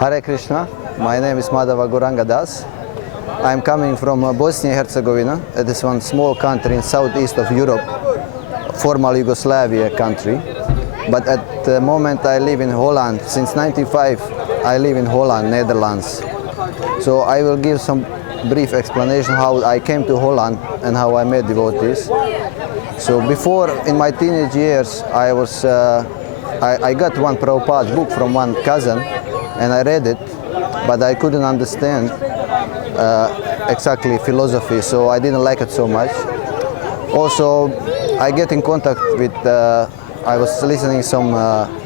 Hare Krishna, my name is Madhava Gauranga. I'm coming from Bosnia and Herzegovina. It is one small country in southeast of Europe, former Yugoslavia country. But at the moment I live in Holland. Since 1995 I live in Holland, Netherlands. So I will give some brief explanation how I came to Holland and how I met devotees. So before, in my teenage years, I got one Prabhupada's book from one cousin and I read it, but I couldn't understand exactly philosophy, so I didn't like it so much. Also, I get in contact with, I was listening some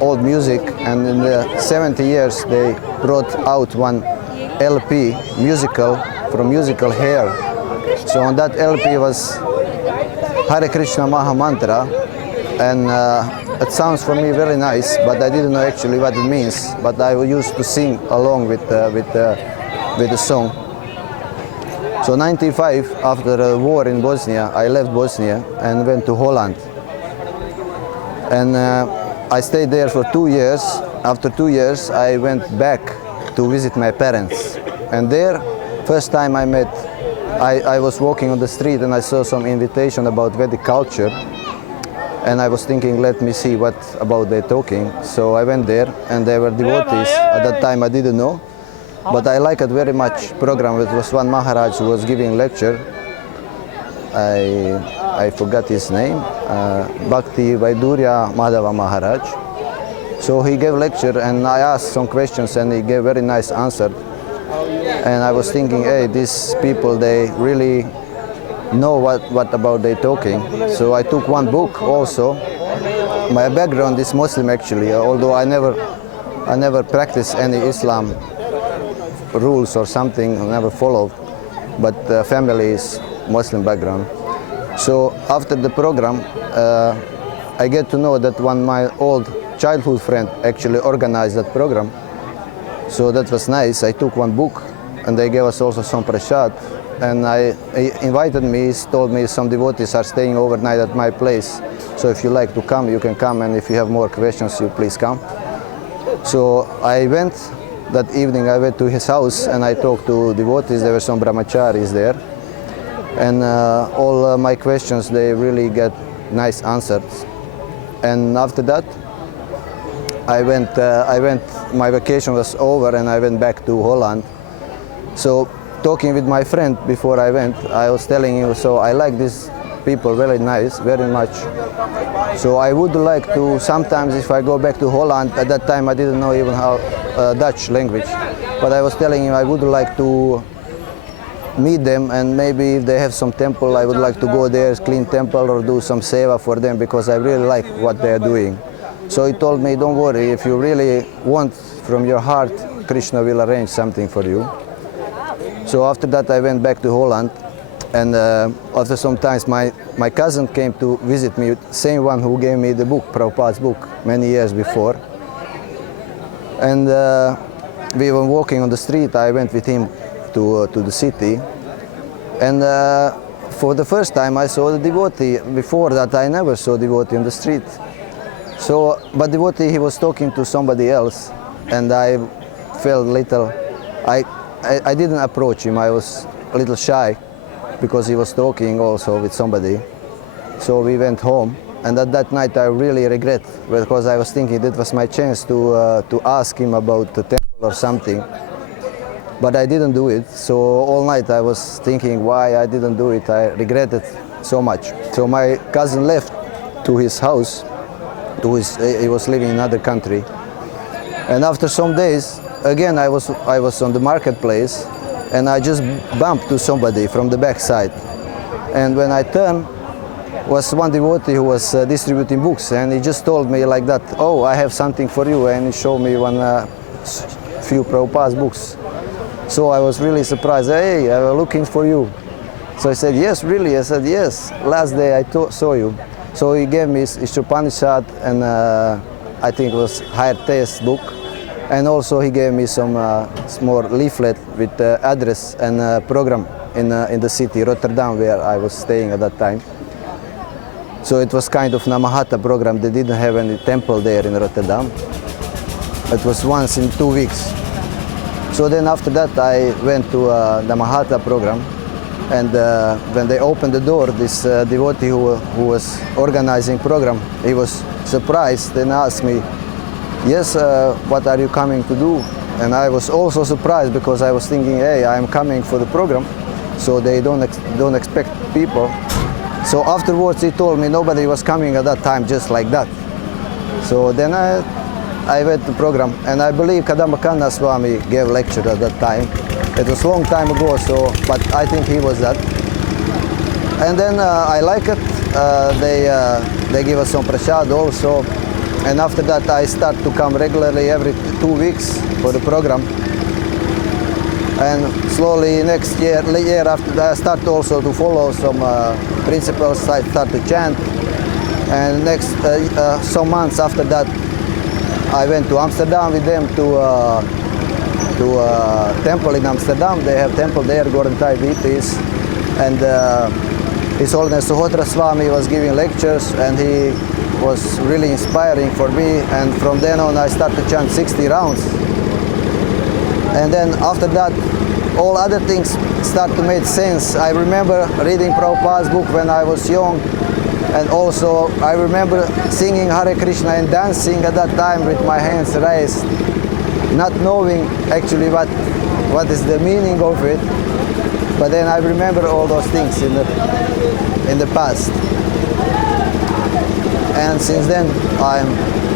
old music, and in the 70 years they brought out one LP, musical, from musical Hare. So on that LP was Hare Krishna Maha Mantra, and it sounds for me very nice, but I didn't know actually what it means. But I used to sing along with the song. So 95, after the war in Bosnia, I left Bosnia and went to Holland. And I stayed there for 2 years. After 2 years, I went back to visit my parents. And there, first time I was walking on the street and I saw some invitation about Vedic culture. And I was thinking, let me see what about they're talking. So I went there and there were devotees. At that time I didn't know, but I liked it very much program. It was one Maharaj who was giving lecture. I forgot his name, Bhakti Vaidurya Madhava Maharaj. So he gave lecture and I asked some questions and he gave very nice answer. And I was thinking, hey, these people, they really know what about they talking. So I took one book also. My background is Muslim actually, although I never practiced any Islam rules or something, I never followed, but family is Muslim background. So after the program, I get to know that my old childhood friend actually organized that program. So that was nice. I took one book and they gave us also some prasad. And he invited me, he told me some devotees are staying overnight at my place. So if you like to come, you can come, and if you have more questions, you please come. So I went, that evening I went to his house and I talked to devotees. There were some brahmacharis there. And all my questions, they really get nice answers. And after that, my vacation was over and I went back to Holland. So talking with my friend before I went, I was telling him, so I like these people very nice, very much. So I would like to, sometimes if I go back to Holland, at that time I didn't know even how Dutch language, but I was telling him I would like to meet them, and maybe if they have some temple, I would like to go there, clean temple or do some seva for them, because I really like what they are doing. So he told me, don't worry, if you really want from your heart, Krishna will arrange something for you. So after that I went back to Holland, and after some time my cousin came to visit me, same one who gave me the book, Prabhupada's book, many years before. And we were walking on the street, I went with him to the city, and for the first time I saw the devotee. Before that I never saw devotee on the street. So, but devotee, he was talking to somebody else, and I felt little, I didn't approach him, I was a little shy, because he was talking also with somebody. So we went home, and at that night I really regret, because I was thinking that was my chance to ask him about the temple or something. But I didn't do it, so all night I was thinking why I didn't do it. I regretted so much. So my cousin left to his house, he was living in another country. And after some days, again I was on the marketplace, and I just bumped to somebody from the backside. And when I turned, was one devotee who was distributing books, and he just told me like that, oh, I have something for you, and he showed me few Prabhupada's books. So I was really surprised. Hey, I was looking for you. So he said, yes, really? I said, yes, last day I saw you. So he gave me his Upanishad, and I think it was Higher Taste book. And also he gave me some small leaflet with address and program in the city, Rotterdam, where I was staying at that time. So it was kind of Namahata program. They didn't have any temple there in Rotterdam. It was once in 2 weeks. So then after that I went to the Mahata program, and when they opened the door, this devotee who was organizing program, he was surprised and asked me, yes, what are you coming to do? And I was also surprised because I was thinking, hey, I'm coming for the program, so they don't expect people. So afterwards he told me nobody was coming at that time just like that. So then I went to the program, and I believe Kadamba Swami gave lecture at that time. It was a long time ago, so but I think he was that. And then I like it. They give us some prasad also. And after that I start to come regularly every 2 weeks for the program. And slowly next year after that I start also to follow some principles. I start to chant. And next some months after that I went to Amsterdam with them to temple in Amsterdam. They have temple there, Gorantai deities. And His Holiness Suhotra Swami was giving lectures, and he was really inspiring for me, and from then on I started to chant 60 rounds. And then after that all other things start to make sense. I remember reading Prabhupada's book when I was young, and also I remember singing Hare Krishna and dancing at that time with my hands raised, not knowing actually what is the meaning of it, but then I remember all those things in the past. And since then, I'm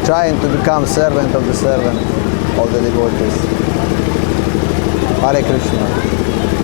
trying to become servant of the devotees. Hare Krishna.